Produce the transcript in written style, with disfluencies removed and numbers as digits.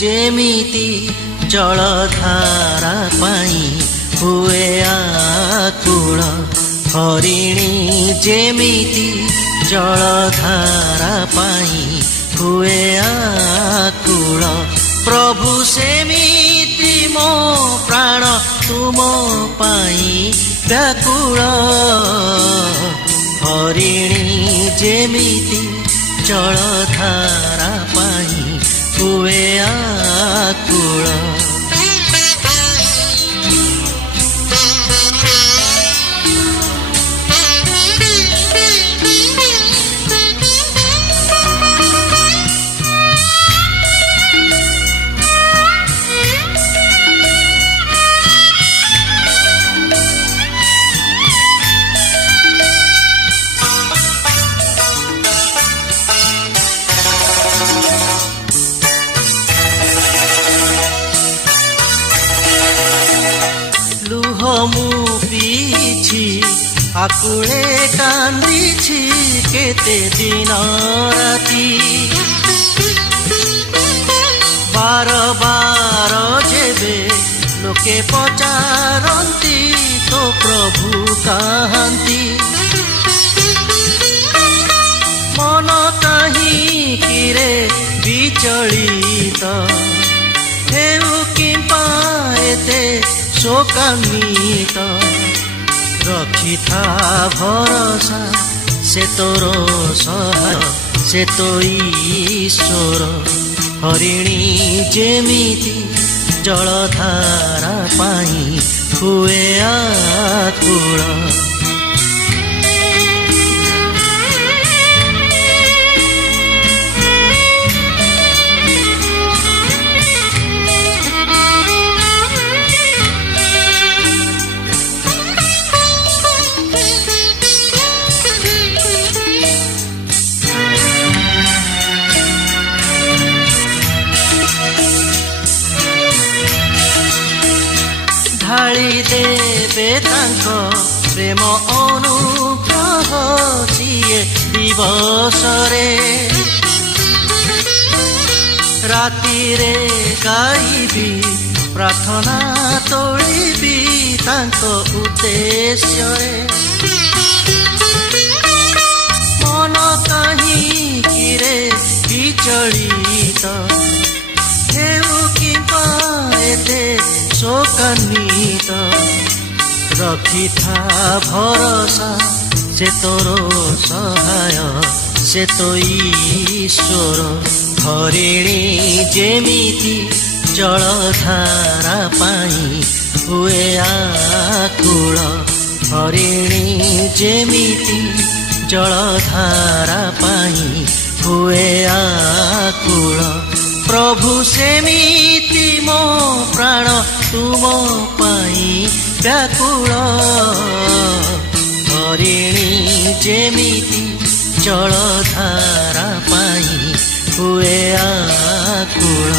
जेमिति जलधारा पाई हुए आकुल हरिणी जेमिति जलधारा पाई हुए आकुल प्रभु सेमिति मो प्राण तुम पाई व्याकुल हरिणी जेमिति जलधारा पाई हुए आकुल आकुले कांदिछि केते दिन राति बार बार जेबे लोके पचारंती तो प्रभु कहांती मन कहीं किरे विचलित हेउ किंपा एते शोकान्वित रखी था भरोसा से तोर सहाय से तो ईश्वर हरिणी जेमिति जलधारा पाई हुए आकुल ढाली देवे तांको प्रेम अनुग्रह जिए दिवस रे राति रे गाइबी प्रार्थना तोड़बी तांको उद्देश्य मन कहीं किरे विचलित हेउ किंपा एते शोकान्वित रखी था भरोसा से तोर सहाय से तो ईश्वर हरिणी जेमिति जलधारा पाई हुए आकुल हरिणी जेमिति जलधारा पाई हुए आकुल प्रभु सेमिति मो प्राण तुम पाई व्याकुल हरिणी जेमिति जलधारा पाई हुए आकुल